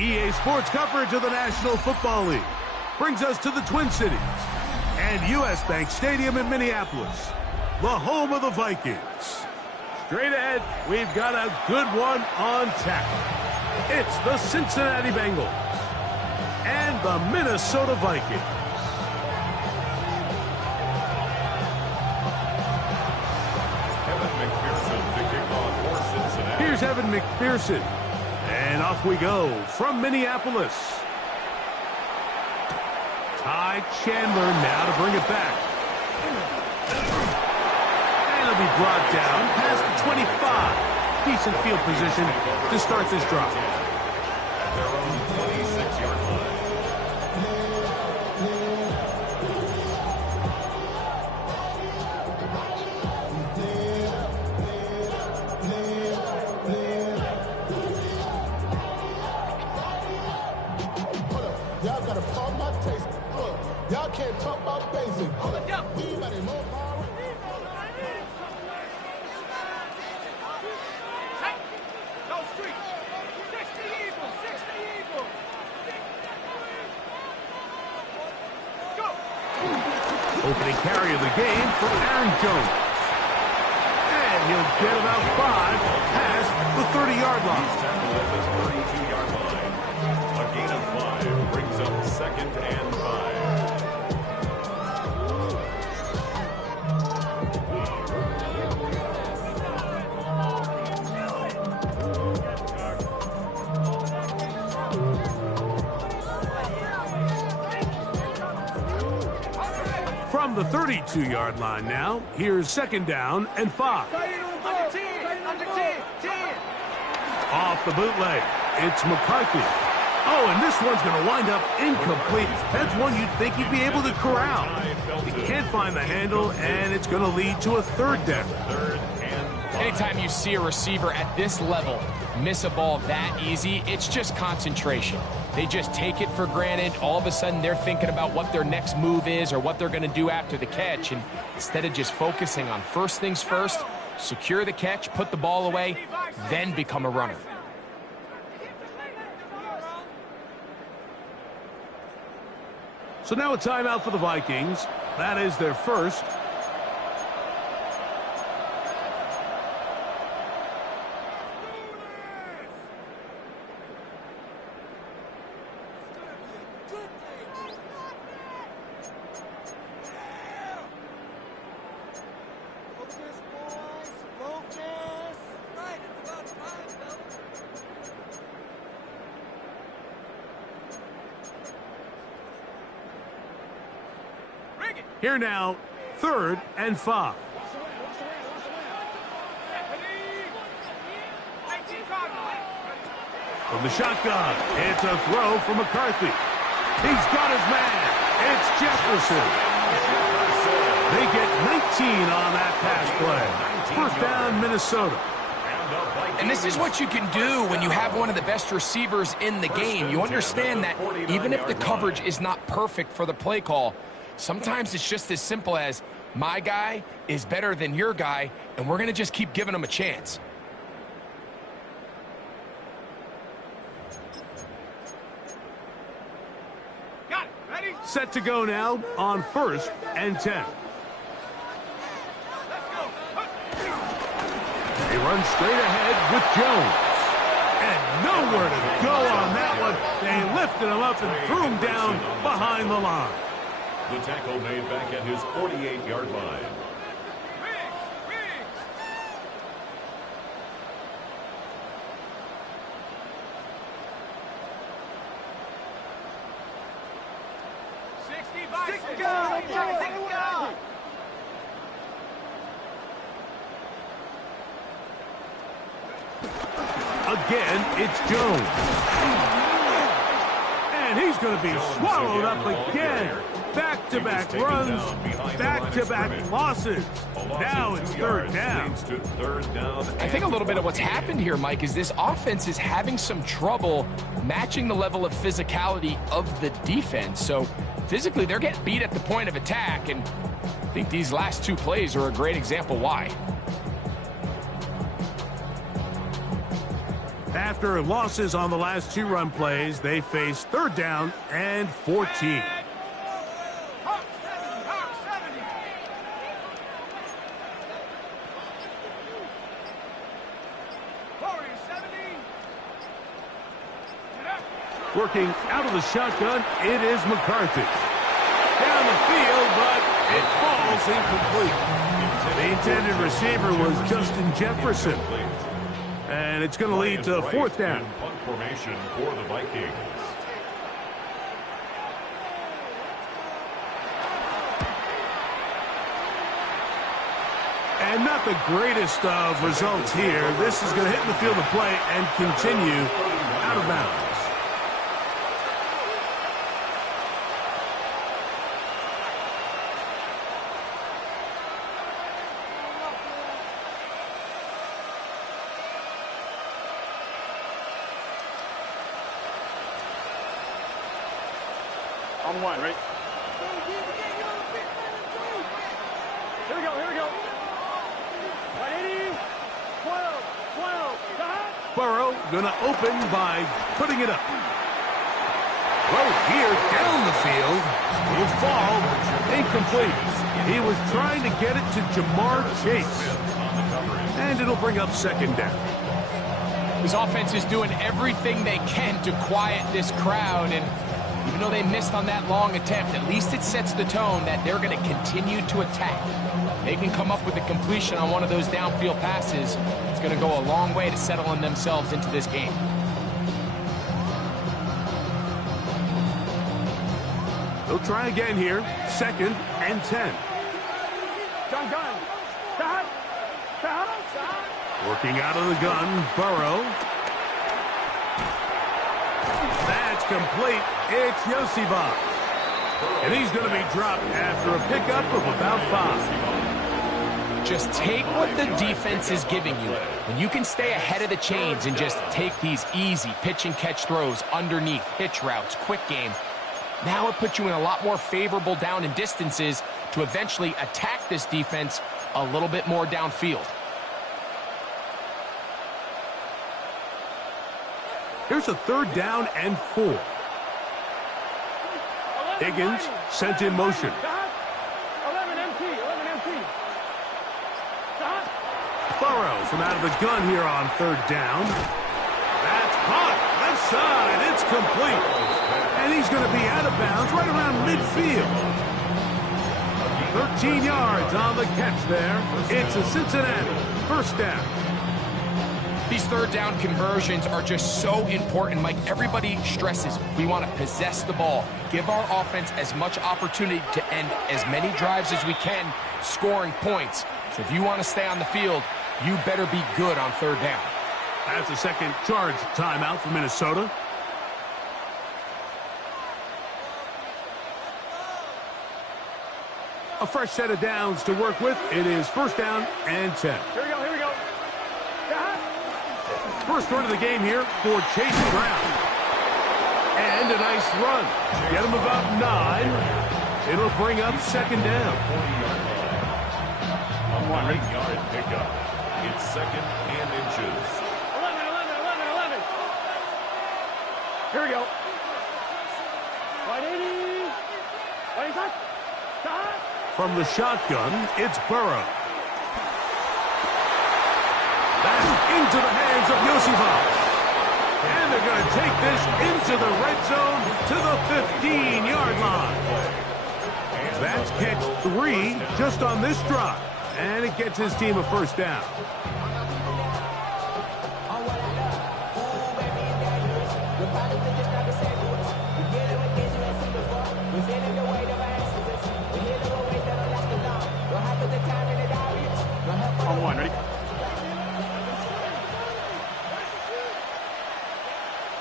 EA Sports coverage of the National Football League brings us to the Twin Cities and U.S. Bank Stadium in Minneapolis, the home of the Vikings. Straight ahead, we've got a good one on tap. It's the Cincinnati Bengals and the Minnesota Vikings. Here's Evan McPherson. And off we go from Minneapolis. Ty Chandler now to bring it back. And it'll be brought down past the 25. Decent field position to start this drive. At their own 26-yard line. Y'all gotta pump my taste. Y'all can't talk about basic. We got it more power. Go street. 60 Eagles. 60 Eagles. Go. Opening carry of the game for Aaron Jones. And he'll get about 5 past the 30-yard line. He's tackled at the 32-yard line. A gain of 5 brings up second and 5. From the 32-yard line now, here's second down and 5. Under 10. Under 10. 10. Off the bootleg, it's McCarthy. Oh, and this one's going to wind up incomplete. That's one you'd think he'd be able to corral. He can't find the handle, and it's going to lead to a third down. Anytime you see a receiver at this level miss a ball that easy, it's just concentration. They just take it for granted. All of a sudden, they're thinking about what their next move is or what they're going to do after the catch. And instead of just focusing on first things first, secure the catch, put the ball away, then become a runner. So now a timeout for the Vikings. That is their first. Here now, 3rd and 5. From the shotgun, it's a throw from McCarthy. He's got his man. It's Jefferson. They get 19 on that pass play. First down, Minnesota. And this is what you can do when you have one of the best receivers in the game. You understand that even if the coverage is not perfect for the play call, sometimes it's just as simple as my guy is better than your guy, and we're going to just keep giving him a chance. Got it. Ready? Set to go now on 1st and 10. Let's go. They run straight ahead with Jones. And nowhere to go on that one. They lifted him up and threw him down behind the line. The tackle made back at his 48-yard line. Wings. 60 go. Again, it's Jones. And he's going to be swallowed up again. Back-to-back runs, back-to-back losses. Now it's 3rd down. I think a little bit of what's happened here, Mike, is this offense is having some trouble matching the level of physicality of the defense. So physically, they're getting beat at the point of attack, and I think these last 2 plays are a great example why. After losses on the last 2 run plays, they face 3rd down and 14. Hawk 70. Forward 70. Get up. Working out of the shotgun, it is McCarthy. Down the field, but it falls incomplete. The intended receiver was Justin Jefferson. And it's going to lead to 4th down. Punt formation for the Vikings. And not the greatest of results here. This is going to hit in the field of play and continue out of bounds. On 1, right? Here we go. 180, 12. Burrow going to open by putting it up. Throw here down the field. Will fall. Incomplete. He was trying to get it to Jamar Chase. And it'll bring up 2nd down. His offense is doing everything they can to quiet this crowd, and even though they missed on that long attempt, at least it sets the tone that they're going to continue to attack. They can come up with a completion on one of those downfield passes. It's going to go a long way to settling themselves into this game. They'll try again here. 2nd and 10. Gun. Stop. Working out of the gun, Burrow. That's complete. It's Yosivas. And he's going to be dropped after a pickup of about 5. Just take what the defense is giving you. When you can stay ahead of the chains and just take these easy pitch and catch throws underneath, hitch routes, quick game, now it puts you in a lot more favorable down and distances to eventually attack this defense a little bit more downfield. Here's a 3rd down and 4. Higgins sent in motion. 11 empty. Burrow from out of the gun here on 3rd down. That's caught. Left side. It's complete. And he's going to be out of bounds right around midfield. 13 yards on the catch there. It's a Cincinnati 1st down. These 3rd down conversions are just so important, Mike. Everybody stresses we want to possess the ball, give our offense as much opportunity to end as many drives as we can, scoring points. So if you want to stay on the field, you better be good on 3rd down. That's a second charge timeout for Minnesota. A fresh set of downs to work with. It is 1st down and 10. Here we go. First run of the game here for Chase Brown. And a nice run. Get him about 9. It'll bring up 2nd down. On 1-yard pickup. It's 2nd and inches. 11. Here we go. 180. Stop. From the shotgun, it's Burrow. That's into the hands of Yosivas. And they're going to take this into the red zone to the 15-yard line. That's catch 3 just on this drive. And it gets his team a 1st down. On 1, ready?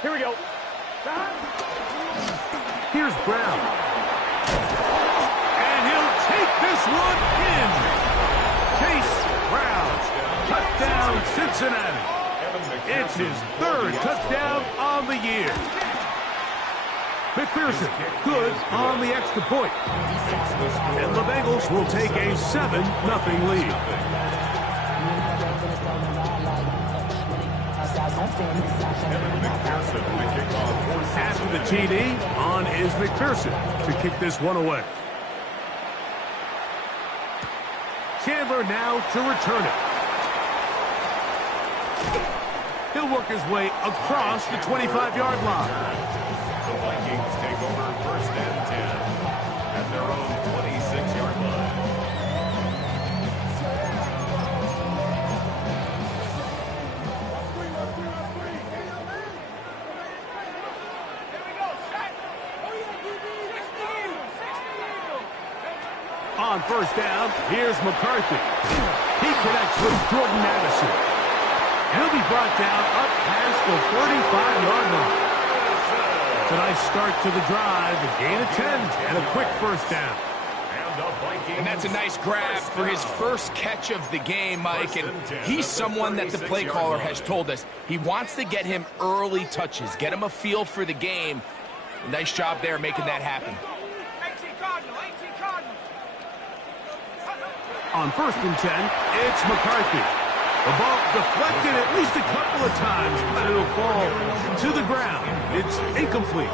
Here we go. Here's Brown. And he'll take this one in. Chase Brown. Touchdown, Cincinnati. It's his 3rd touchdown on the year. McPherson, good on the extra point. And the Bengals will take a 7-0 lead. After the TD, on is McPherson to kick this one away. Chandler now to return it. He'll work his way across the 25-yard line. The Vikings take over first and 10 at their own 26-yard line. On first down, here's McCarthy. He connects with Jordan Addison. He'll be brought down up past the 35-yard line. It's a nice start to the drive, a gain of 10, and a quick first down. And that's a nice grab for his first catch of the game, Mike. And he's someone that the play caller has told us he wants to get him early touches, get him a feel for the game. Nice job there making that happen. On first and 10, it's McCarthy. The ball deflected at least a couple of times, but it'll fall to the ground. It's incomplete.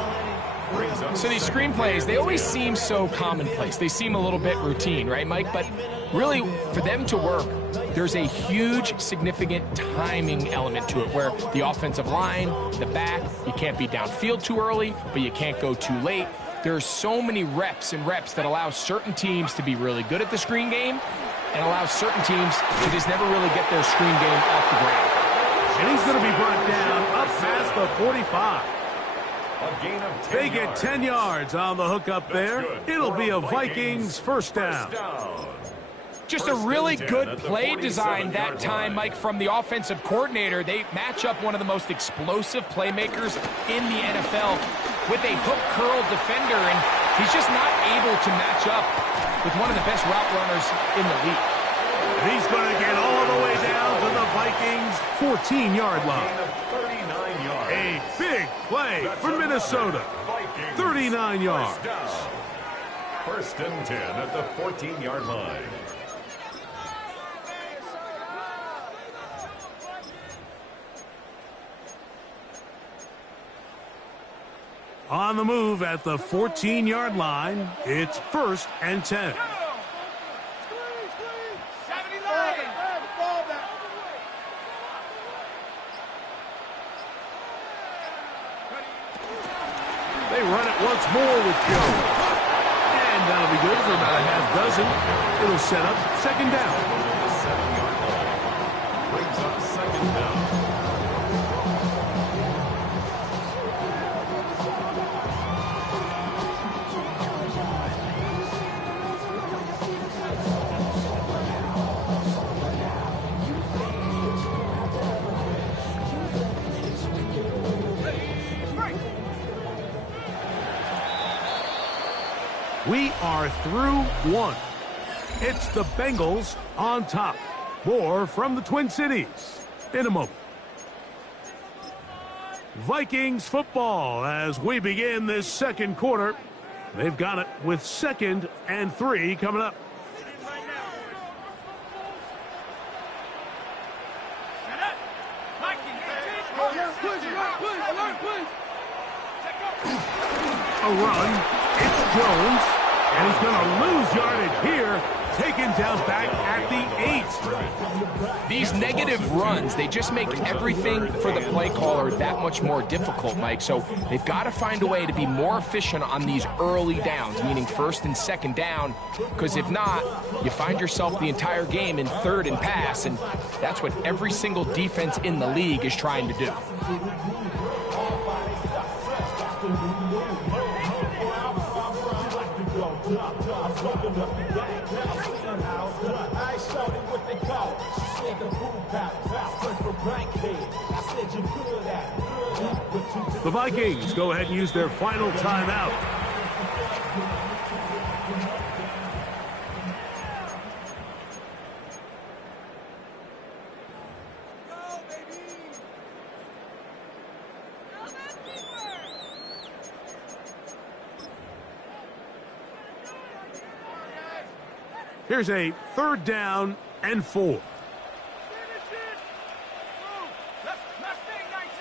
So these screenplays, they always seem so commonplace. They seem a little bit routine, right, Mike? But really, for them to work, there's a huge, significant timing element to it where the offensive line, the back, you can't be downfield too early, but you can't go too late. There's so many reps and reps that allow certain teams to be really good at the screen game and allow certain teams to just never really get their screen game off the ground. And he's going to be brought down up past the 45. A gain of 10 They get 10 yards on the hook up there. It'll be a Vikings first down. Just a really good play design that time, Mike, from the offensive coordinator. They match up one of the most explosive playmakers in the NFL with a hook curl defender, and he's just not able to match up with one of the best route runners in the league. And he's going to get all the way down to the Vikings 14-yard line. A big play for Minnesota. 39 yards. First and 10 at the 14-yard line. On the move at the 14-yard line, it's first and 10. They run it once more with Joe. And that'll be good for about a half dozen. It'll set up second down. The 7-yard line brings up second down. We are through one. It's the Bengals on top. More from the Twin Cities in a moment. Vikings football as we begin this second quarter. They've got it with 2nd and 3 coming up. A run. It's Jones, and he's going to lose yardage here, taken down back at the 8. These negative runs, they just make everything for the play caller that much more difficult, Mike. So they've got to find a way to be more efficient on these early downs, meaning first and second down, because if not, you find yourself the entire game in third and pass, and that's what every single defense in the league is trying to do. The Vikings go ahead and use their final timeout. Here's a 3rd down and 4. Let's stay 19.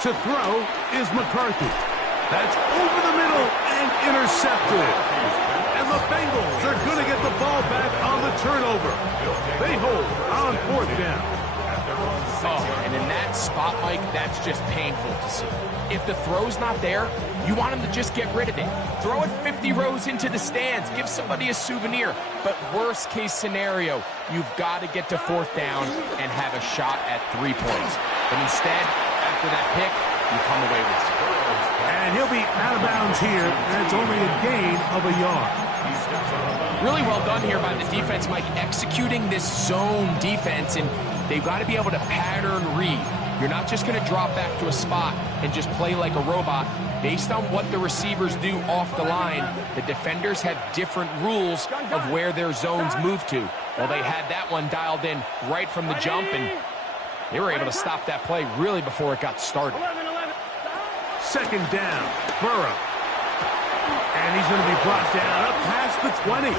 To throw is McCarthy. That's over the middle and intercepted. And the Bengals are going to get the ball back on the turnover. They hold on 4th down. Oh, and in that spot, Mike, that's just painful to see. If the throw's not there, you want him to just get rid of it. Throw it 50 rows into the stands. Give somebody a souvenir. But worst case scenario, you've got to get to 4th down and have a shot at 3 points. But instead, after that pick, you come away with 0. And he'll be out of bounds here, and it's only a gain of a yard. Really well done here by the defense, Mike, executing this zone defense, and they've got to be able to pattern read. You're not just going to drop back to a spot and just play like a robot. Based on what the receivers do off the line, the defenders have different rules of where their zones move to. Well, they had that one dialed in right from the jump, and they were able to stop that play really before it got started. 2nd down, Burrow. And he's going to be brought down up past the 20.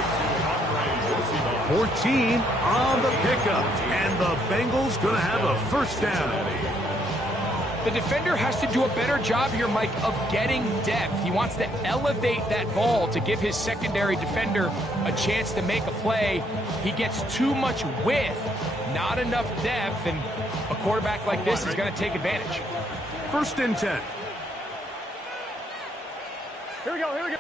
14 on the pickup. And the Bengals going to have a 1st down. The defender has to do a better job here, Mike, of getting depth. He wants to elevate that ball to give his secondary defender a chance to make a play. He gets too much width, not enough depth, and a quarterback like this is going to take advantage. 1st and 10. Here we go, here we go.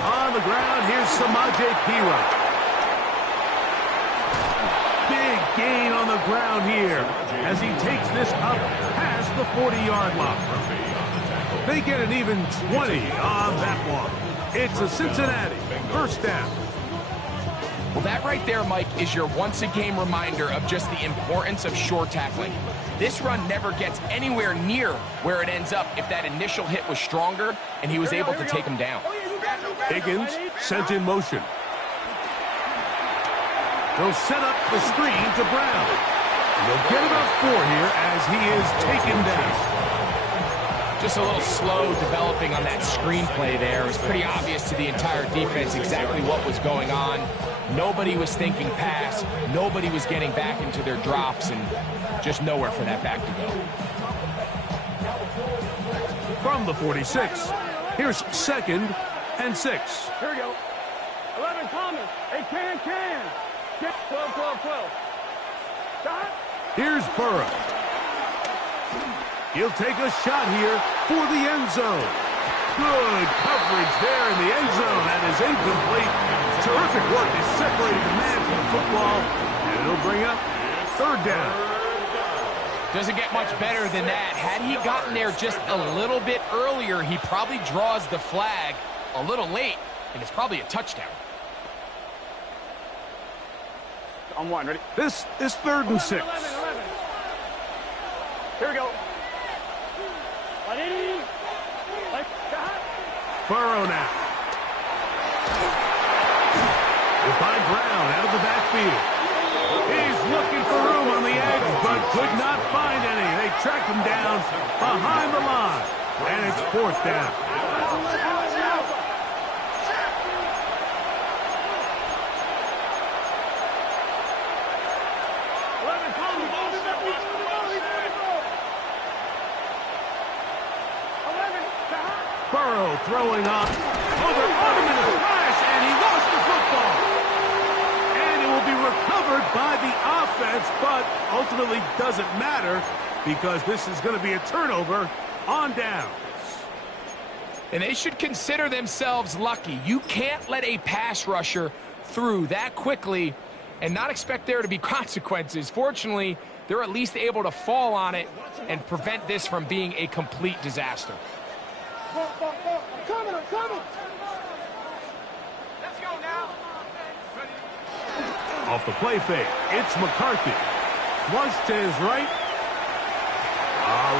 On the ground, here's Samaje Perine. Big gain on the ground here as he takes this up past the 40-yard line. They get an even 20 on that one. It's a Cincinnati 1st down. Well, that right there, Mike, is your once-a-game reminder of just the importance of short tackling. This run never gets anywhere near where it ends up if that initial hit was stronger and he was able to take him down. Higgins sent in motion. They'll set up the screen to Brown. And they'll get about 4 here as he is taken down. Just a little slow developing on that screenplay there. It was pretty obvious to the entire defense exactly what was going on. Nobody was thinking pass. Nobody was getting back into their drops, and just nowhere for that back to go. From the 46, here's 2nd and 6. Here we go. 11 Thomas. Hey, can. 12. Shot. Here's Burrow. He'll take a shot here for the end zone. Good coverage there in the end zone. That is incomplete. Terrific work. They separated the man from the football, and it'll bring up 3rd down. Doesn't get much better than that. Had he gotten there just a little bit earlier, he probably draws the flag a little late, and it's probably a touchdown. On 1, ready? This is 3rd and 6. 11. Here we go. Burrow now. They find Brown out of the backfield. He's looking for room on the edge, but could not find any. They track him down behind the line, and it's 4th down. Burrow throwing up. Oh, they're on him in a flash, and he lost the football. And it will be recovered by the offense, but ultimately doesn't matter because this is going to be a turnover on downs. And they should consider themselves lucky. You can't let a pass rusher through that quickly and not expect there to be consequences. Fortunately, they're at least able to fall on it and prevent this from being a complete disaster. I'm coming. Let's go now. Off the play fake, it's McCarthy. Flush to his right.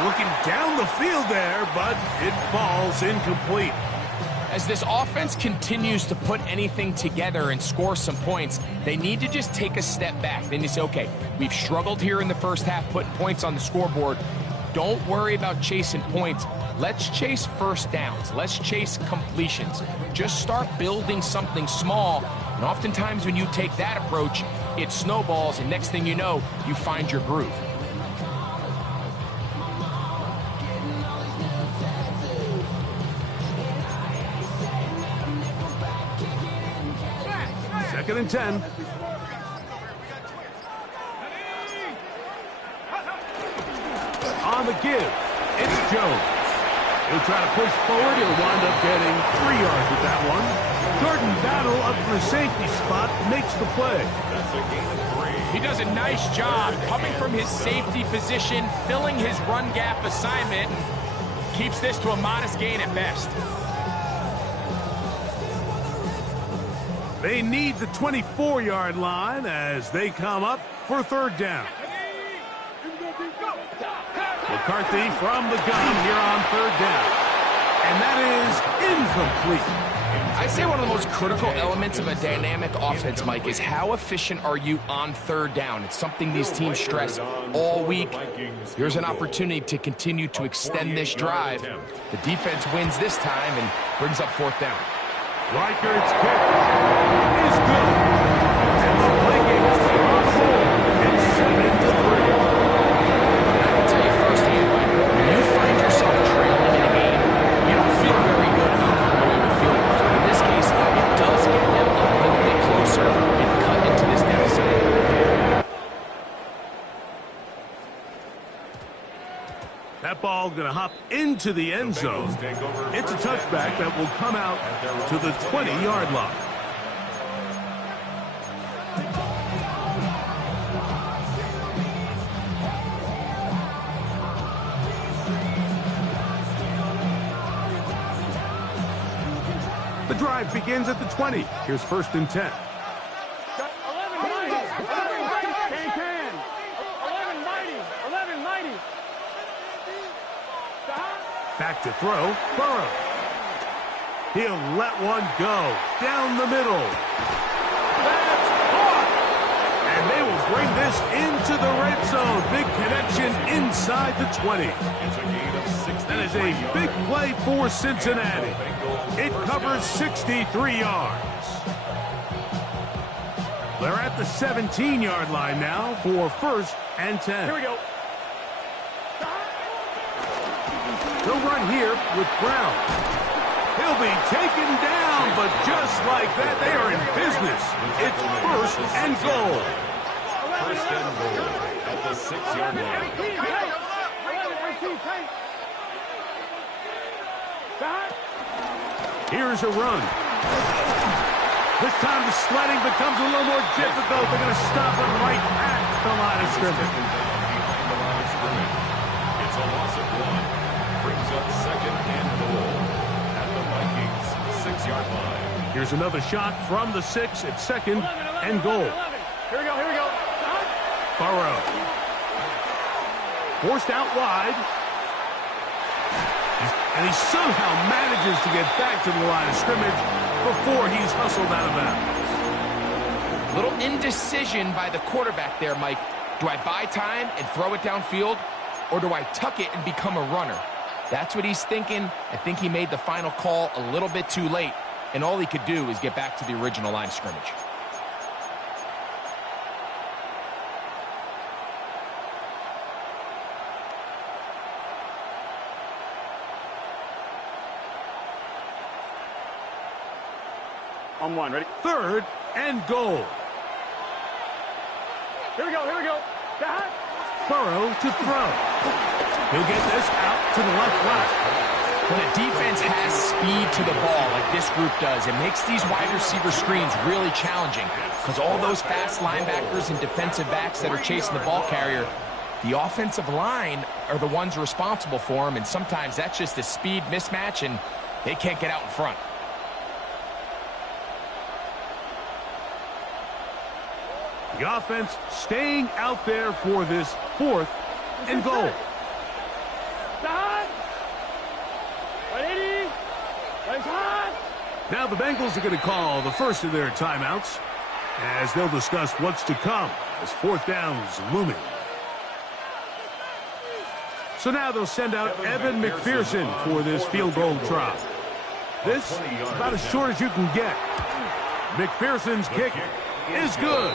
Looking down the field there, but it falls incomplete. As this offense continues to put anything together and score some points, they need to just take a step back. Then you say, okay, we've struggled here in the first half, putting points on the scoreboard. Don't worry about chasing points. Let's chase first downs. Let's chase completions. Just start building something small. And oftentimes when you take that approach, it snowballs, and next thing you know, you find your groove. Second and 10. On the give, it's Jones. He'll try to push forward. He'll wind up getting 3 yards with that one. Jordan Battle up for a safety spot, makes the play. That's a gain of 3. He does a nice job coming from his safety position, filling his run gap assignment, and keeps this to a modest gain at best. They need the 24-yard line as they come up for third down. McCarthy from the gun here on third down. And that is incomplete. I'd say one of the most critical elements of a dynamic offense, Mike, is how efficient are you on third down? It's something these teams stress all week. Here's an opportunity to continue to extend this drive. The defense wins this time and brings up fourth down. Reichert's kick is good. And the Vikings are on the board. It's 7-3. I can tell you firsthand, Mike, when you find yourself trailing in a game, you don't feel very good about coming away with field goals. But in this case, it does get them a little bit closer and cut into this deficit. That ball going to hop into the end zone. It's a touchback that will come out to the 20-yard line. The drive begins at the 20. Here's first and 10. 11 mighty. 10. 11 mighty. 11 mighty. Back to throw, Burrow. He'll let one go down the middle. That's caught! And they will bring this into the red zone. Big connection inside the 20. It's a gain of 6. That is a big play for Cincinnati. It covers 63 yards. They're at the 17-yard line now for first and 10. Here we go. He'll run here with Brown. He'll be taken down, but just like that, they are in business. It's first and goal. First and goal at the 6-yard line. Here's a run. This time the sledding becomes a little more difficult. They're going to stop him right at the line of scrimmage. It's a loss of 1. Brings up second and goal at the Vikings 6-yard line. Here's another shot from the 6 at second and goal. Here we go. Here we go. Burrow. Forced out wide. And he somehow manages to get back to the line of scrimmage before he's hustled out of bounds. Little indecision by the quarterback there, Mike. Do I buy time and throw it downfield, or do I tuck it and become a runner? That's what he's thinking. I think he made the final call a little bit too late, and all he could do is get back to the original line of scrimmage. On 1, ready? Third and goal. Here we go. Here we go. Burrow to throw. He'll get this out to the left flat. When a defense has speed to the ball like this group does, it makes these wide receiver screens really challenging because all those fast linebackers and defensive backs that are chasing the ball carrier, the offensive line are the ones responsible for them, and sometimes that's just a speed mismatch, and they can't get out in front. The offense staying out there for this fourth and goal. Now the Bengals are going to call the first of their timeouts as they'll discuss what's to come as fourth down's looming. So now they'll send out Evan McPherson for this field goal try. This is about as short as you can get. McPherson's kick is good.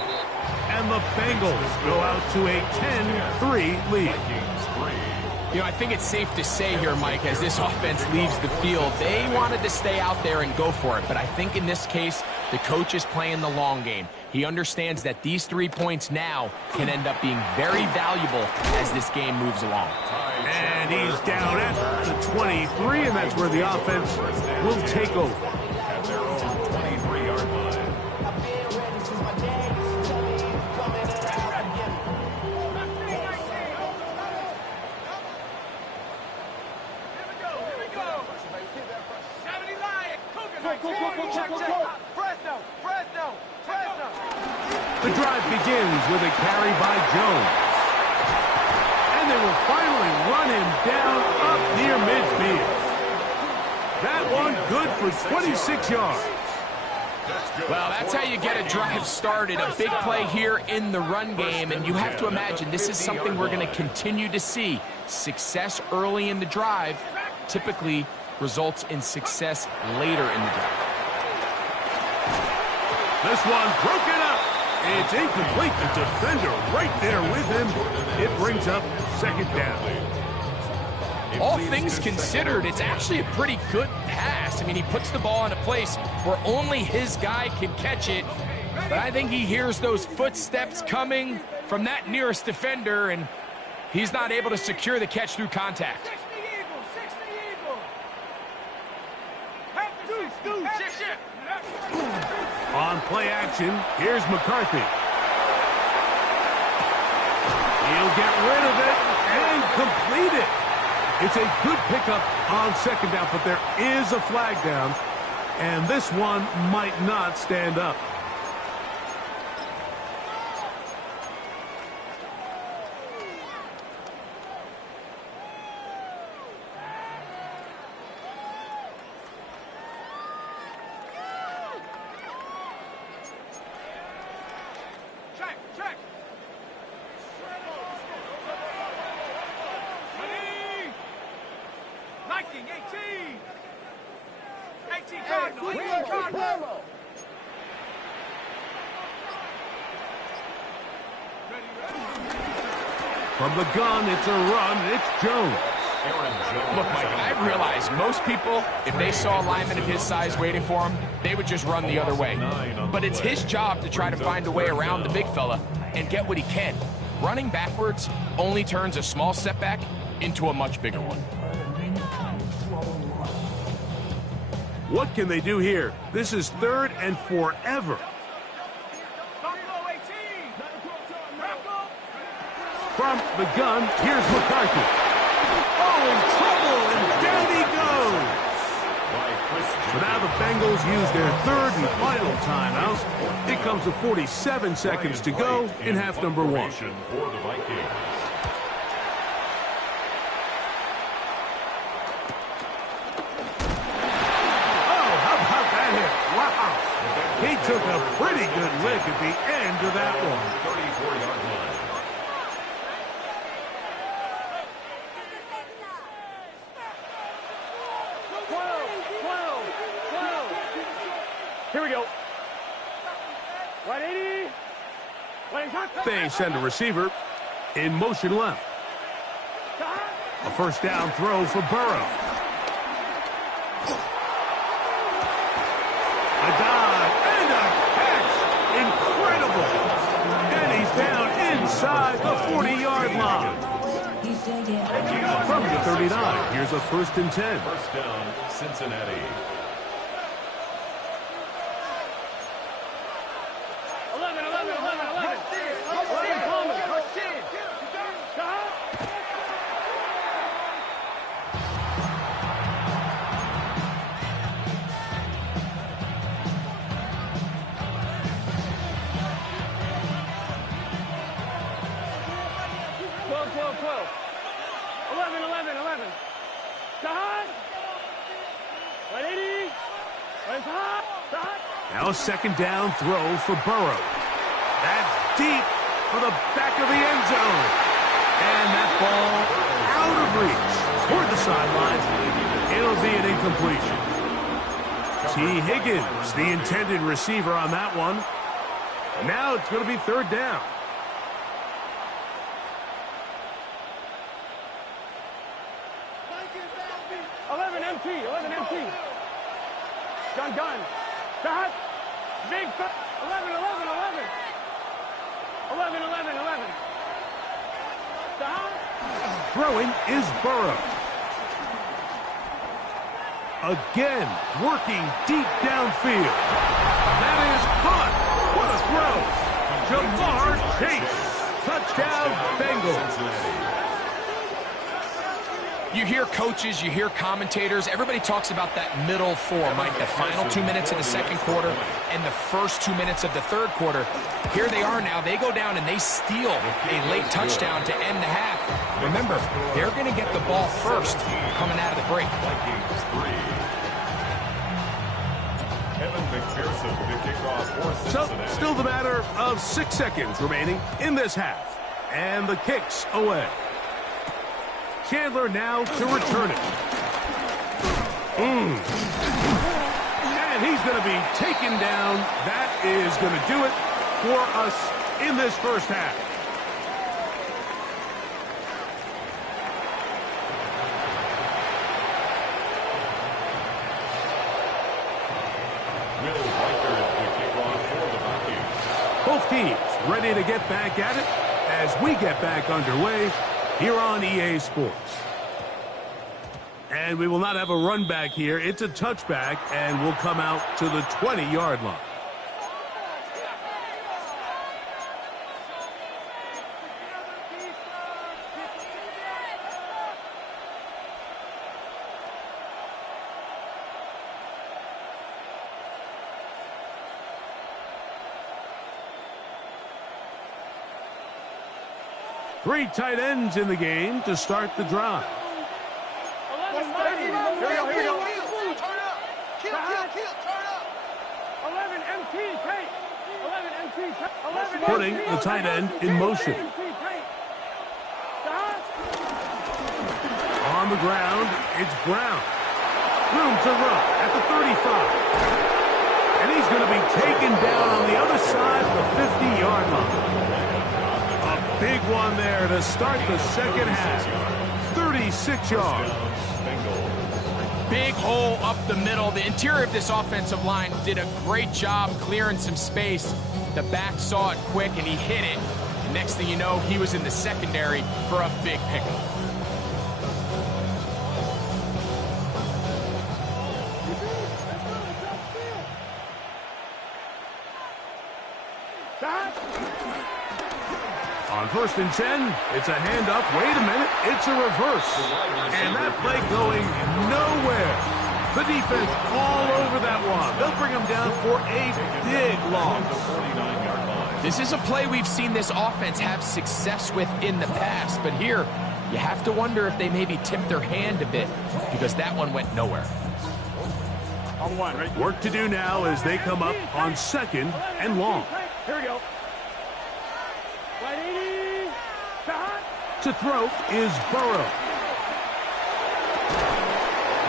And the Bengals go out to a 10-3 lead. You know, I think it's safe to say here, Mike, as this offense leaves the field, they wanted to stay out there and go for it. But I think in this case, the coach is playing the long game. He understands that these 3 points now can end up being very valuable as this game moves along. And he's down at the 23, and that's where the offense will take over. At their own 23-yard line. The drive begins with a carry by Jones. And they will finally run him down up near midfield. That one good for 26 yards. Well, that's how you get a drive started. A big play here in the run game, and you have to imagine this is something we're going to continue to see. Success early in the drive typically results in success later in the drive. This one broken up. It's incomplete. The defender right there with him. It brings up second down. All things considered, it's actually a pretty good pass. I mean, he puts the ball in a place where only his guy can catch it. But I think he hears those footsteps coming from that nearest defender, and he's not able to secure the catch through contact. On play action, here's McCarthy. He'll get rid of it and complete it. It's a good pickup on second down, but there is a flag down, and this one might not stand up. From the gun, it's a run. It's Jones. Look, Mike, I realize most people, if they saw a lineman of his size waiting for him, they would just run the other way. But it's his job to try to find a way around the big fella and get what he can. Running backwards only turns a small setback into a much bigger one. What can they do here? This is third and forever. From the gun, here's McCarthy. Oh, in trouble, and down he goes. So now the Bengals use their third and final timeout. It comes with 47 seconds to go in half number one. For the Vikings. Oh, how about that hit? Wow. He took a pretty good lick at the end of that one. 34-yard line. Here we go. 180. They send a receiver in motion left. A first down throw for Burrow. A dive and a catch. Incredible. And he's down inside the 40-yard line. From the 39, here's a first and 10. First down, Cincinnati. 11. Now a second down throw for Burrow. That's deep for the back of the end zone. And that ball out of reach toward the sidelines. It'll be an incompletion. T. Higgins, the intended receiver on that one. And now it's going to be third down. MT. 11 MT. Gun. Stop. Big 11. 11. Stop. Throwing is Burrow. Again, working deep downfield. That is caught. What a throw. Jamar Chase. Touchdown, Bengals. You hear coaches, you hear commentators, everybody talks about that middle four, Mike, the final 2 minutes of the second quarter and the first 2 minutes of the third quarter. Here they are now. They go down and they steal a late touchdown to end the half. Remember, they're going to get the ball first coming out of the break. Vikings 3. Kevin McPherson to kick off for So, Cincinnati. still the matter of 6 seconds remaining in this half. And the kick's away. Chandler now to return it. And he's going to be taken down. That is going to do it for us in this first half. Will Reichard to kick off for the Vikings. Both teams ready to get back at it as we get back underway here on EA Sports. And we will not have a run back here. It's a touchback, and we'll come out to the 20-yard line. Three tight ends in the game to start the drive. 11 mighty. Here we go. Turn up. Kill. Turn up. 11 MT. Take. 11 MT. 11 Putting the tight end in motion. Stop. On the ground, it's Brown. Room to run at the 35. And he's going to be taken down on the other side of the 50-yard line. A big one there to start the second half. 36 yards. Big hole up the middle. The interior of this offensive line did a great job clearing some space. The back saw it quick, and he hit it. And next thing you know, he was in the secondary for a big pickup. On 1st and 10, it's a handoff. Wait a minute, it's a reverse. And that play going nowhere. The defense all over that one. They'll bring him down for a big loss. This is a play we've seen this offense have success with in the past, but here you have to wonder if they maybe tipped their hand a bit because that one went nowhere. On one, right? Work to do now as they come up on 2nd and long. Here we go. Right 80. Stop. To throw is Burrow.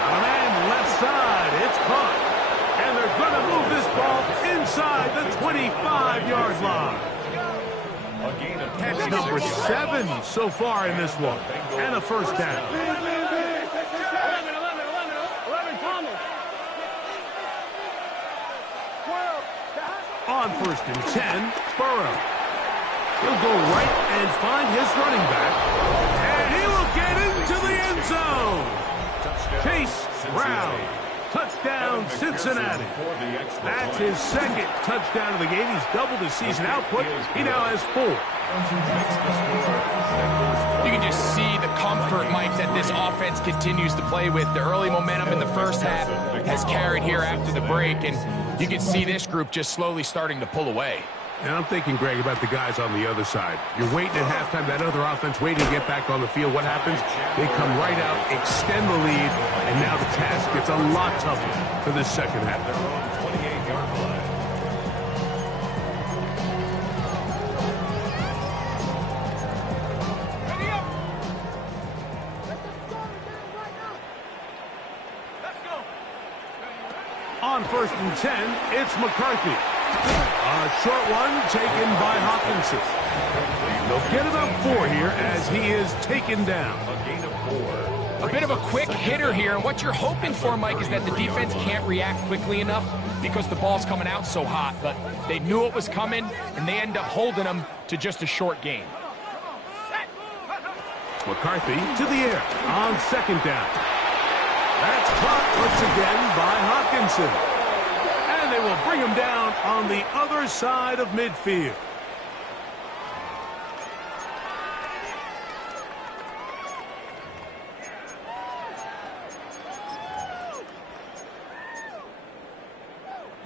Got a man left side. It's caught. And they're going to move this ball inside the 25-yard line. A gain of Catch number 7 so far in this one. And a first down. 11, Thomas. 12. Stop. On 1st and 10, Burrow. He'll go right and find his running back. And he will get into the end zone. Chase Brown. Touchdown, Cincinnati. That's his 2nd touchdown of the game. He's doubled his season output. He now has 4. You can just see the comfort, Mike, that this offense continues to play with. The early momentum in the first half has carried here after the break, and you can see this group just slowly starting to pull away. And I'm thinking, Greg, about the guys on the other side. You're waiting at halftime, that other offense waiting to get back on the field. What happens? They come right out, extend the lead, and now the task gets a lot tougher for this second half. 28-yard line. Ready up. Let's go. On 1st and 10, it's McCarthy. A short one taken by Hawkinson. They'll get about 4 here as he is taken down. A gain of 4. A bit of a quick hitter here, and what you're hoping for, Mike, is that the defense can't react quickly enough because the ball's coming out so hot, but they knew it was coming, and they end up holding them to just a short gain. McCarthy to the air on second down. That's caught once again by Hawkinson. And they will bring him down on the other side of midfield.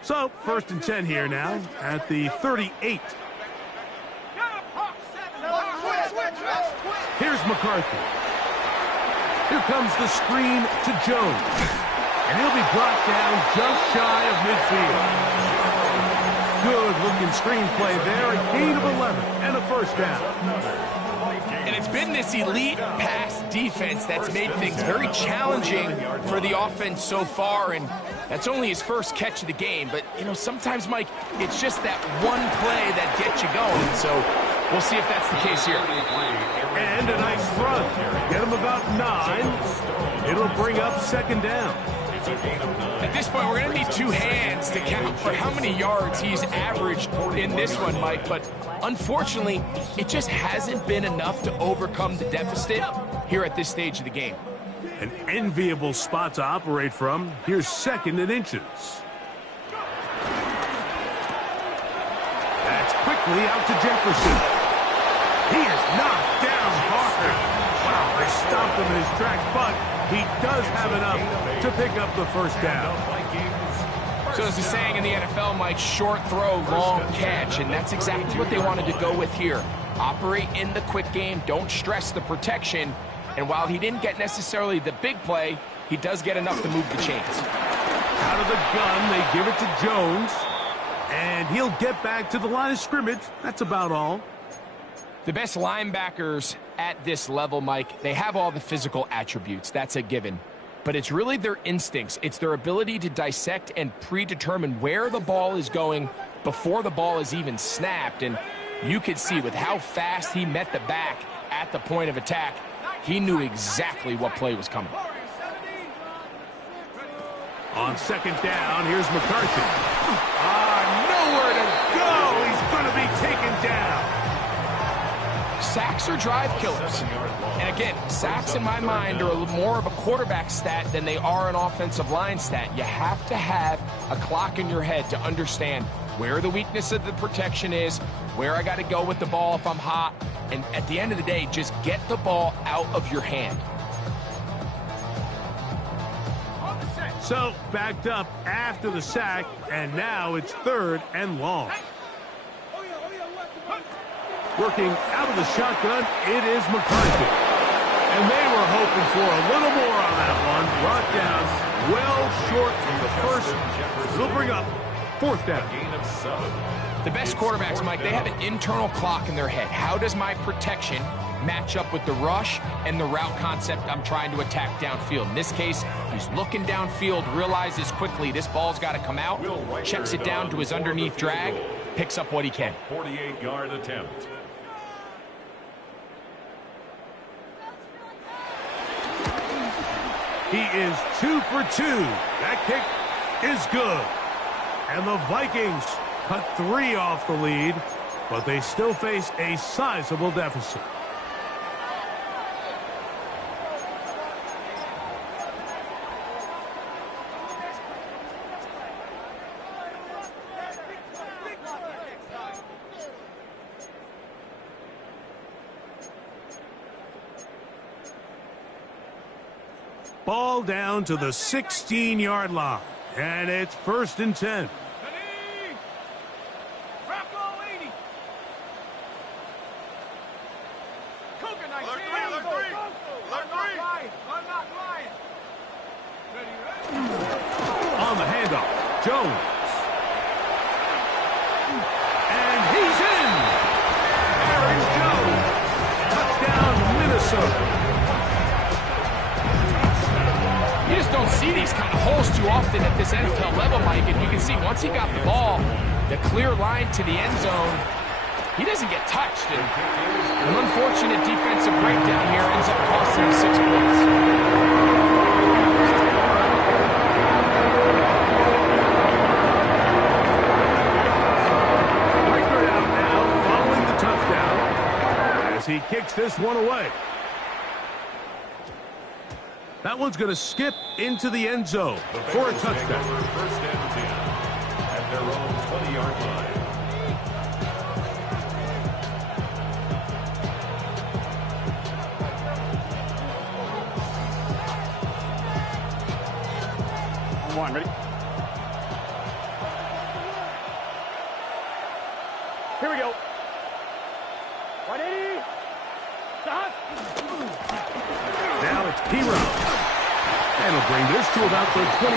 So, 1st and 10 here now at the 38. Here's McCarthy. Here comes the screen to Jones. And he'll be brought down just shy of midfield. Good-looking screen play there. A gain of 11 and a first down. And it's been this elite pass defense that's made things very challenging for the offense so far, and that's only his first catch of the game. But, you know, sometimes, Mike, it's just that one play that gets you going. So we'll see if that's the case here. And a nice run. Get him about 9. It'll bring up 2nd down. At this point, we're going to need 2 hands to count for how many yards he's averaged in this one, Mike. But unfortunately, it just hasn't been enough to overcome the deficit here at this stage of the game. An enviable spot to operate from. Here's 2nd and inches. That's quickly out to Jefferson. He is knocked down hard. Wow, they stopped him in his tracks, but he does have enough to pick up the first down. So there's a saying in the NFL, Mike, short throw, long catch, and that's exactly what they wanted to go with here. Operate in the quick game, don't stress the protection, and while he didn't get necessarily the big play, he does get enough to move the chains. Out of the gun, they give it to Jones, and he'll get back to the line of scrimmage. That's about all. The best linebackers at this level, Mike, they have all the physical attributes. That's a given. But it's really their instincts. It's their ability to dissect and predetermine where the ball is going before the ball is even snapped. And you could see with how fast he met the back at the point of attack, he knew exactly what play was coming. On 2nd down, here's McCarthy. Nowhere to go. He's going to be taken down. Sacks are drive killers. And again, sacks in my mind are more of a quarterback stat than they are an offensive line stat. You have to have a clock in your head to understand where the weakness of the protection is, where I got to go with the ball if I'm hot, and at the end of the day, just get the ball out of your hand. So, backed up after the sack, and now it's 3rd and long. Working out of the shotgun, it is McCarthy. And they were hoping for a little more on that one. Brought down well short of the first. It'll bring up 4th down. The best quarterbacks, Mike, they have an internal clock in their head. How does my protection match up with the rush and the route concept I'm trying to attack downfield? In this case, he's looking downfield, realizes quickly this ball's got to come out, checks it down to his underneath drag, picks up what he can. 48-yard attempt. He is 2 for 2. That kick is good. And the Vikings cut 3 off the lead, but they still face a sizable deficit. Ball down to the 16-yard line, and it's 1st and 10. On the handoff, Jones. And he's in. Aaron Jones. Touchdown, Minnesota. You just don't see these kind of holes too often at this NFL level, Mike. And you can see once he got the ball, the clear line to the end zone, he doesn't get touched. And an unfortunate defensive breakdown here ends up costing him 6 points. takes this one away. That one's going to skip into the end zone for a touchdown. First and 10 at their own 20-yard line. One, ready? Here we go. 180. Stop. Now it's P-Row. And he'll bring this to about the 25.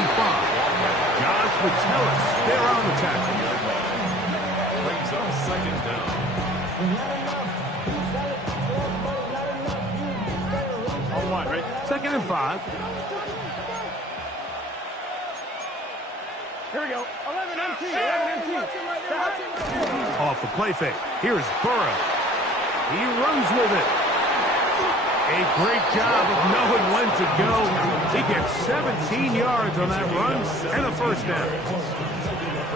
Josh Metellus there on the tackle. Brings up second down. On one, ready? 2nd and 5. Here we go. 11 MT. 11 MT. Stop. Off the play fake. Here's Burrow. He runs with it. A great job of knowing when to go. He gets 17 yards on that run and a first down.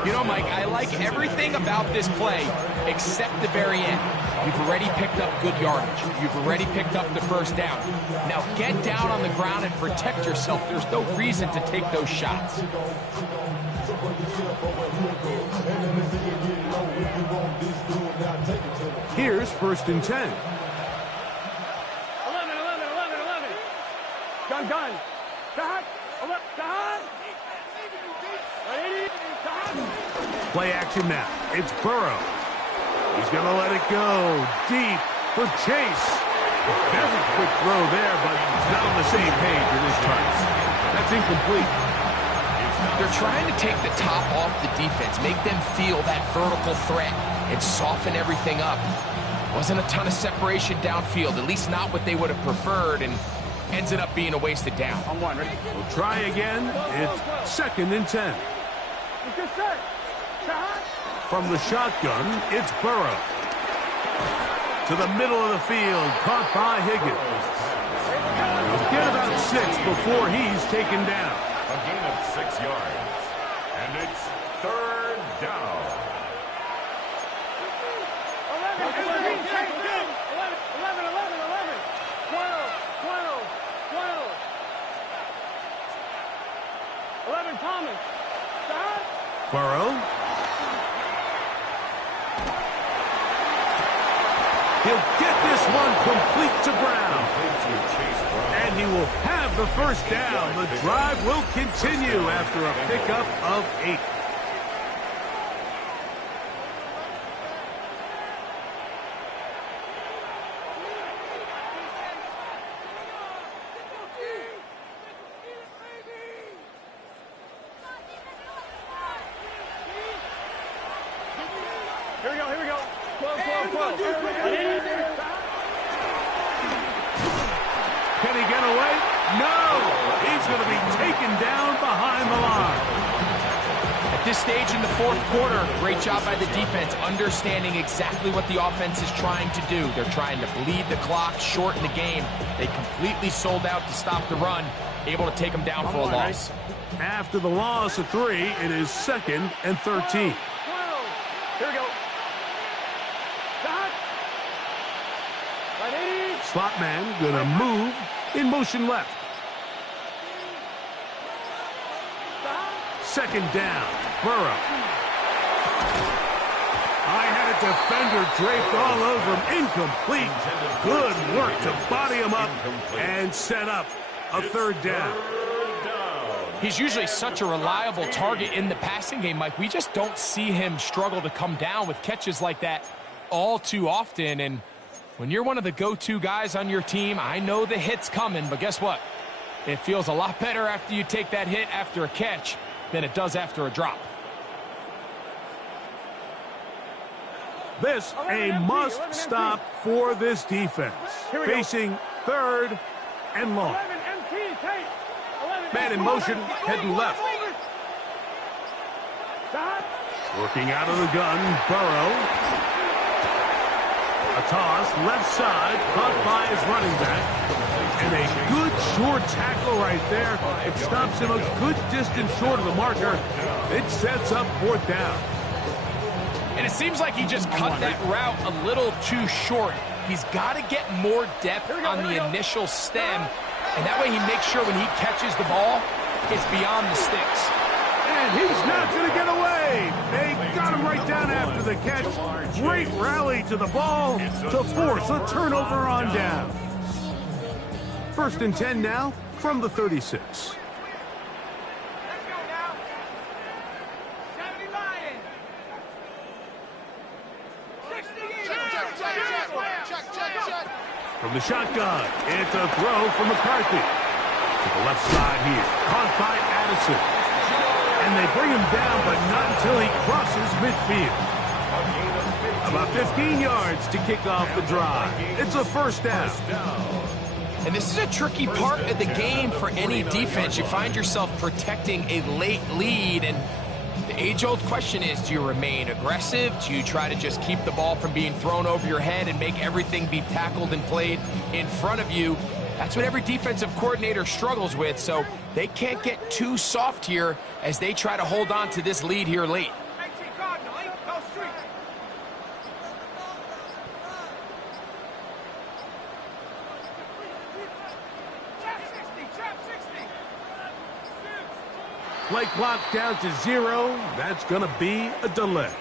You know, Mike, I like everything about this play except the very end. You've already picked up good yardage. You've already picked up the first down. Now get down on the ground and protect yourself. There's no reason to take those shots. Here's 1st and 10. 11. Gun. Stop. Stop. 180. Stop. Play action now. It's Burrow. He's going to let it go deep for Chase. Very quick throw there, but not on the same page with his targets. That's incomplete. They're trying to take the top off the defense, make them feel that vertical threat, and soften everything up. Wasn't a ton of separation downfield, at least not what they would have preferred, and ends it up being a wasted down. On one, ready? We'll try again. It's 2nd and 10. It's your set. Stop. From the shotgun, it's Burrow. To the middle of the field, caught by Higgins. He'll get about 6 before he's taken down. A gain of 6 yards. And it's 3rd down. 11. 11 Thomas. Stop. Burrow. He'll get this one complete to Brown. And he will have the first down. The drive will continue after a pickup of 8. Here we go. 12. Can he get away? No! He's going to be taken down behind the line. At this stage in the 4th quarter, great job by the defense, understanding exactly what the offense is trying to do. They're trying to bleed the clock, shorten the game. They completely sold out to stop the run, able to take them down for a loss. After the loss of 3, it is 2nd and 13. 12. Here we go. Stop. 180. Slot man going to move in motion left. 2nd down. Burrow. I had a defender draped all over him. Incomplete. Good work to body him up and set up a 3rd down. He's usually such a reliable target in the passing game, Mike. We just don't see him struggle to come down with catches like that all too often. And when you're one of the go-to guys on your team, I know the hit's coming, but guess what? It feels a lot better after you take that hit after a catch than it does after a drop. This a must stop for this defense. Facing 3rd and long. 11 MT, take. 11 Man in motion, heading left. Stop. Working out of the gun, Burrow. A toss, left side, caught by his running back. And a good short tackle right there. It stops him a good distance short of the marker. It sets up 4th down. And it seems like he just cut that route a little too short. He's got to get more depth on the initial stem, and that way he makes sure when he catches the ball, it's beyond the sticks. And he's not going to get away. They got him right down after the catch. Great rally to the ball to force a turnover on down. 1st and 10 now from the 36. Let's go now. 70 Lions. 60 Check. From the shotgun, it's a throw from McCarthy. To the left side here, caught by Addison. And they bring him down, but not until he crosses midfield. About 15 yards to kick off the drive. It's a 1st down. And this is a tricky part of the game for any defense. You find yourself protecting a late lead, and the age-old question is, do you remain aggressive? Do you try to just keep the ball from being thrown over your head and make everything be tackled and played in front of you? That's what every defensive coordinator struggles with, so they can't get too soft here as they try to hold on to this lead here late. Play clock down to 0. That's going to be a delay.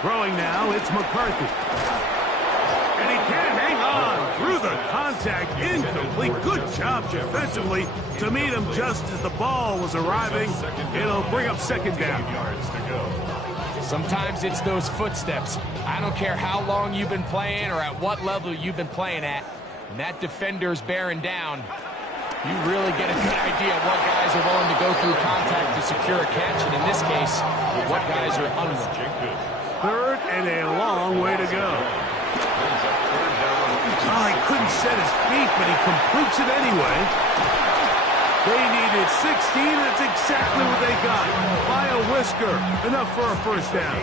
Throwing now, it's McCarthy. And he can't hang on through the contact. Incomplete. Good job defensively to meet him just as the ball was arriving. It'll bring up 2nd down. Sometimes it's those footsteps. I don't care how long you've been playing or at what level you've been playing at. When that defender's bearing down, you really get a good idea of what guys are willing to go through contact to secure a catch, and in this case, what guys are unwilling. 3rd and a long way to go. Oh, he couldn't set his feet, but he completes it anyway. They needed 16, and it's exactly what they got. By a whisker. Enough for a 1st down.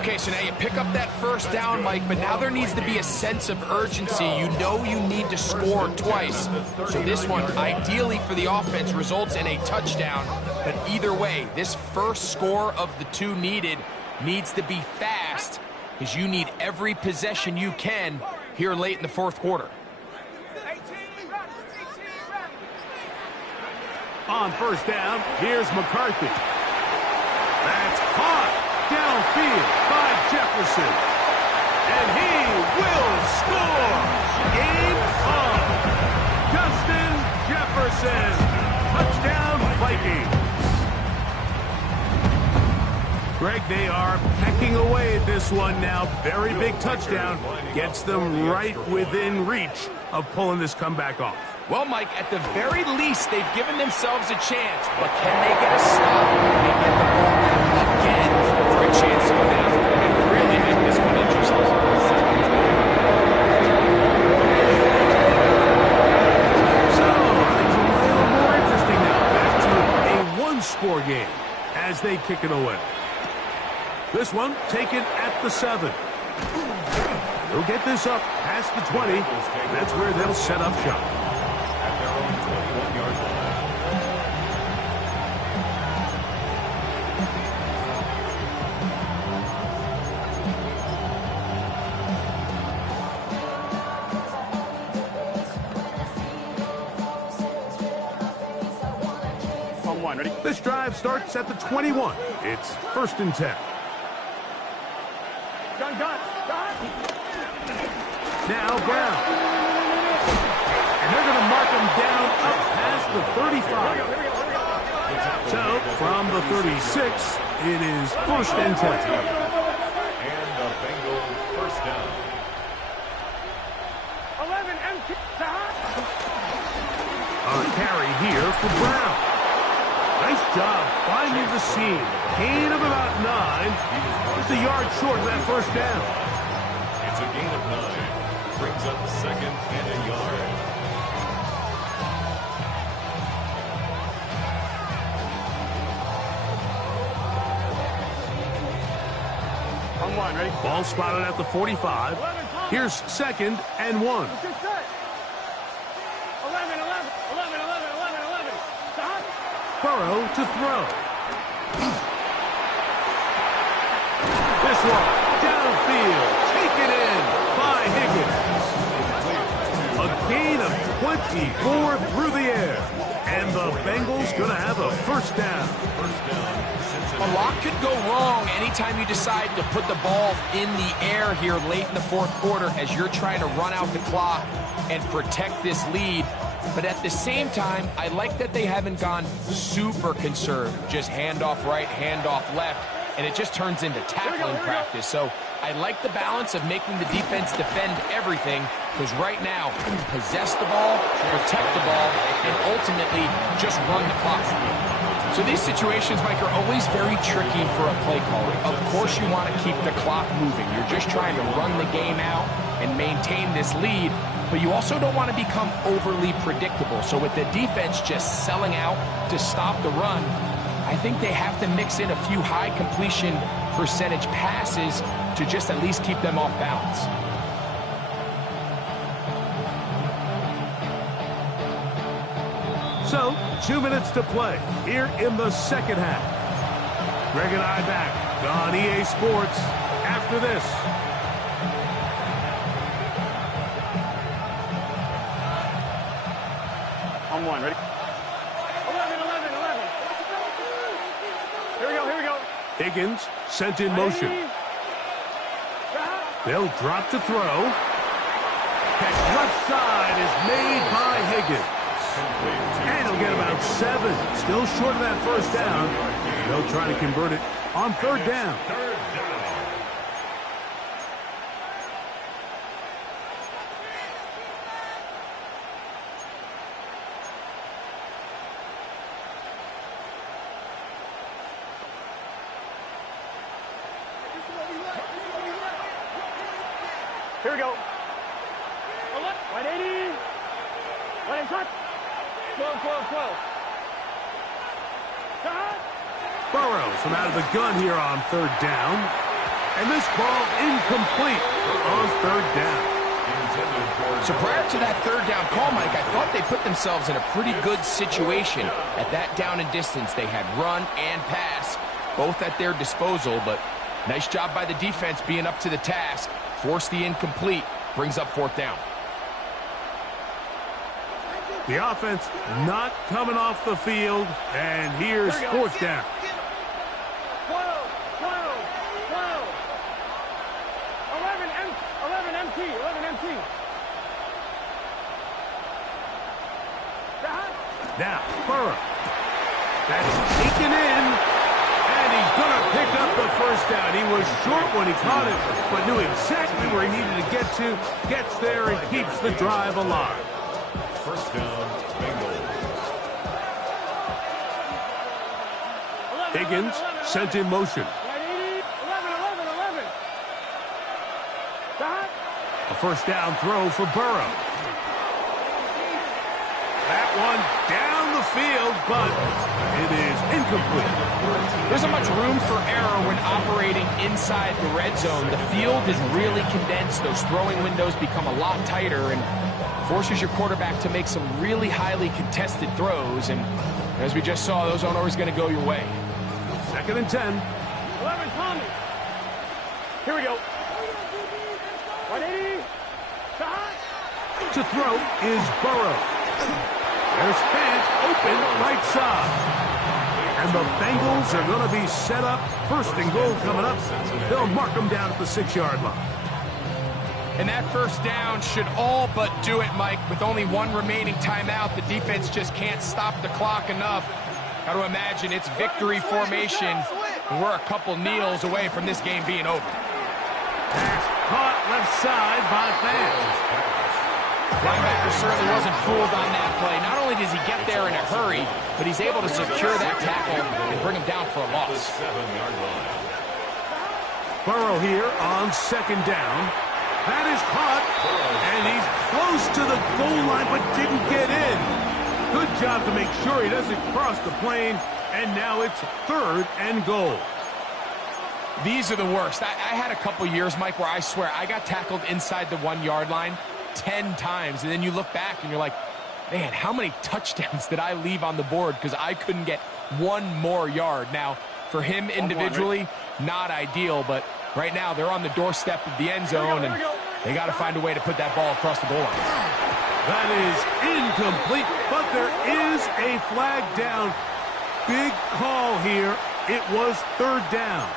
Okay, so now you pick up that 1st down, Mike, but now there needs to be a sense of urgency. You know you need to score twice. So this one, ideally for the offense, results in a touchdown. But either way, this first score of the 2 needed needs to be fast, because you need every possession you can here late in the 4th quarter. On 1st down, here's McCarthy. That's caught downfield by Jefferson. And he will score. Game on. Justin Jefferson. Touchdown, Vikings. Greg, they are pecking away at this one now. Very big touchdown. Gets them right within reach of pulling this comeback off. Well, Mike, at the very least, they've given themselves a chance. But can they get a stop and get the ball back again for a chance to go down and really make this one interesting? So, things are a little more interesting now. Back to a 1-score game as they kick it away. This one taken at the 7. They'll get this up past the 20. That's where they'll set up shop. At their own 21-yard line. On 1, ready? This drive starts at the 21. It's 1st and 10. Gun. Now Brown. And they're going to mark him down up past the 35. So, from the 36, it is 1st and 10. And the Bengals 1st down. 11 empty. A carry here for Brown. Nice job finding the seam. Gain of about 9. Just a yard short of that 1st down. It's a gain of 9. Brings up 2nd and a yard. On one, ready? Ball spotted at the 45. Here's 2nd and 1. Let's get set. 11, 11, 11, 11, 11, 11. Stop. Burrow to throw. This one, downfield, taken in by Higgins. A gain of 24 through the air. And the Bengals going to have a first down. A lot could go wrong anytime you decide to put the ball in the air here late in the 4th quarter as you're trying to run out the clock and protect this lead. But at the same time, I like that they haven't gone super conserved. Just handoff right, handoff left, and it just turns into tackling practice. So I like the balance of making the defense defend everything, because right now, possess the ball, protect the ball, and ultimately just run the clock. So these situations, Mike, are always very tricky for a play caller. Of course you want to keep the clock moving. You're just trying to run the game out and maintain this lead, but you also don't want to become overly predictable. So with the defense just selling out to stop the run, I think they have to mix in a few high completion percentage passes to just at least keep them off balance. So, 2 minutes to play here in the 2nd half. Greg and I back on EA Sports after this. On one, ready? 11, 11, 11. Here we go, here we go. Higgins sent in motion. They'll drop to throw. Catch left side is made by Higgins. And he'll get about 7. Still short of that first down. They'll try to convert it on 3rd down. Here we go. 180. 180, touch. 12, 12, 12. Stop. Burrows from out of the gun here on 3rd down. And this ball incomplete on 3rd down. So prior to that 3rd down call, Mike, I thought they put themselves in a pretty good situation. At that down and distance, they had run and pass, both at their disposal, but nice job by the defense being up to the task. Force the incomplete, brings up 4th down. The offense not coming off the field, and here's 4th down. 12, 12, 12. 11 MT, 11 MT. Stop. Now, Burrow. That's taken in, and he's going to pick up the first down. He was short when he caught it, but knew exactly where he needed to get to, gets there, and keeps the drive alive. First down, Bengals. Higgins sent in motion. 11, 11, 11. Stop. A first down throw for Burrow. That one down the field, but it is incomplete. There isn't much room for error when operating inside the red zone. The field is really condensed. Those throwing windows become a lot tighter and forces your quarterback to make some really highly contested throws. And as we just saw, those aren't always going to go your way. 2nd and 10. 11, Tommy. Here we go. 180. Stop. To throw is Burrow. There's Fant open right side. And the Bengals are going to be set up. 1st and goal coming up. They'll mark them down at the 6-yard line. And that first down should all but do it, Mike. With only 1 remaining timeout, the defense just can't stop the clock enough. Got to imagine it's victory formation, and we're a couple kneels away from this game being over. Pass caught left side by Fant. Linebacker certainly wasn't fooled on that play. Not only does he get there in a hurry, but he's able to secure that tackle and bring him down for a loss. Burrow here on 2nd down. That is caught, and he's close to the goal line, but didn't get in. Good job to make sure he doesn't cross the plane, and now it's 3rd and goal. These are the worst. I had a couple years, Mike, where I swear I got tackled inside the 1 yard line 10 times, and then you look back and you're like, man, how many touchdowns did I leave on the board because I couldn't get one more yard? Now, for him individually, not ideal, but right now they're on the doorstep of the end zone, and they got to find a way to put that ball across the goal line. That is incomplete, but there is a flag down. Big call here. It was 3rd down.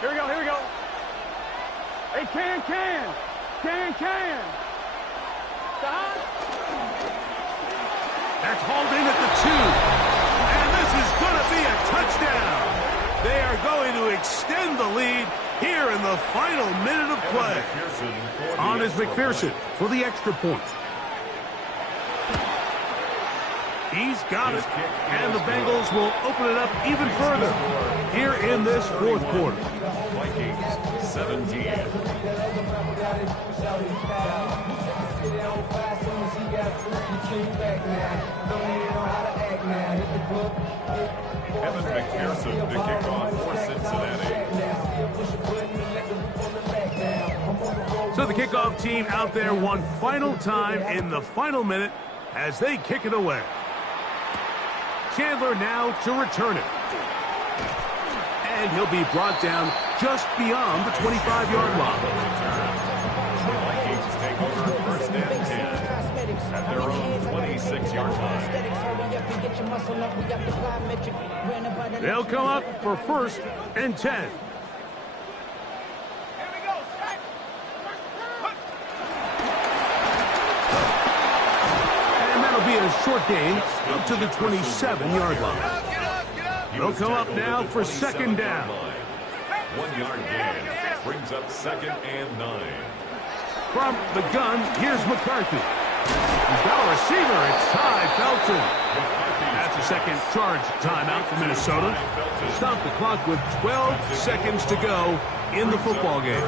Here we go, here we go. Hey, can. That's hauled in at the 2. And this is going to be a touchdown. They are going to extend the lead here in the final minute of play. On is McPherson for the extra point. He's got it, and the Bengals will open it up even further here in this 4th quarter. Vikings 17. Kevin McPherson to kick off for Cincinnati. So the kickoff team out there one final time in the final minute as they kick it away. Chandler now to return it. And he'll be brought down just beyond the 25-yard line. The Vikings take over 1st and 10 at their own 26-yard line. They'll come up for 1st and 10. And that'll be a short gain up to the 27-yard line. They'll come up now for 2nd down. 1 yard gain brings up 2nd and 9. From the gun, here's McCarthy. He's got a receiver. It's Ty Felton. That's a second charge timeout for Minnesota. Stop the clock with 12 seconds to go in the football game.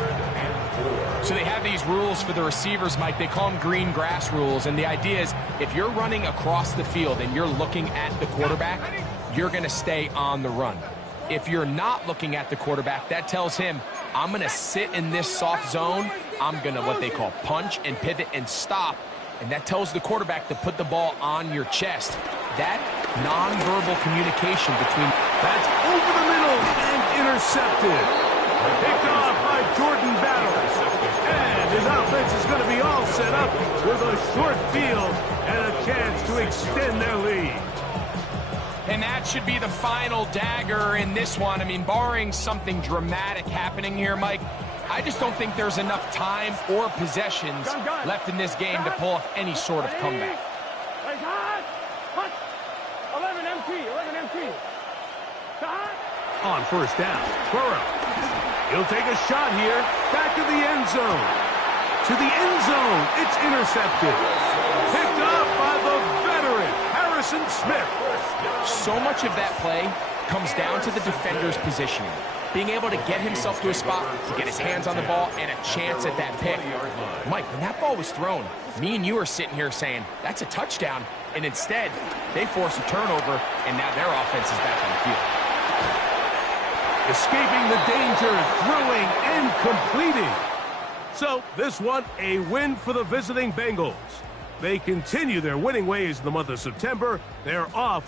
So they have these rules for the receivers, Mike. They call them green grass rules, and the idea is if you're running across the field and you're looking at the quarterback, you're going to stay on the run. If you're not looking at the quarterback, that tells him, I'm going to sit in this soft zone. I'm going to what they call punch and pivot and stop. And that tells the quarterback to put the ball on your chest. That nonverbal communication between... That's over the middle and intercepted. Picked off by Jordan Battle. And his offense is going to be all set up with a short field and a chance to extend their lead. And that should be the final dagger in this one. I mean, barring something dramatic happening here, Mike, I just don't think there's enough time or possessions left in this game to pull off any sort of comeback. 11 MT. On 1st down, Burrow. He'll take a shot here. Back to the end zone. To the end zone. It's intercepted. Picked up by the veteran, Harrison Smith. So much of that play comes down to the defender's positioning. Being able to get himself to a spot, to get his hands on the ball, and a chance at that pick. Mike, when that ball was thrown, me and you are sitting here saying, that's a touchdown. And instead, they force a turnover, and now their offense is back on the field. Escaping the danger, throwing, and completing. So, this one, a win for the visiting Bengals. They continue their winning ways in the month of September. They're off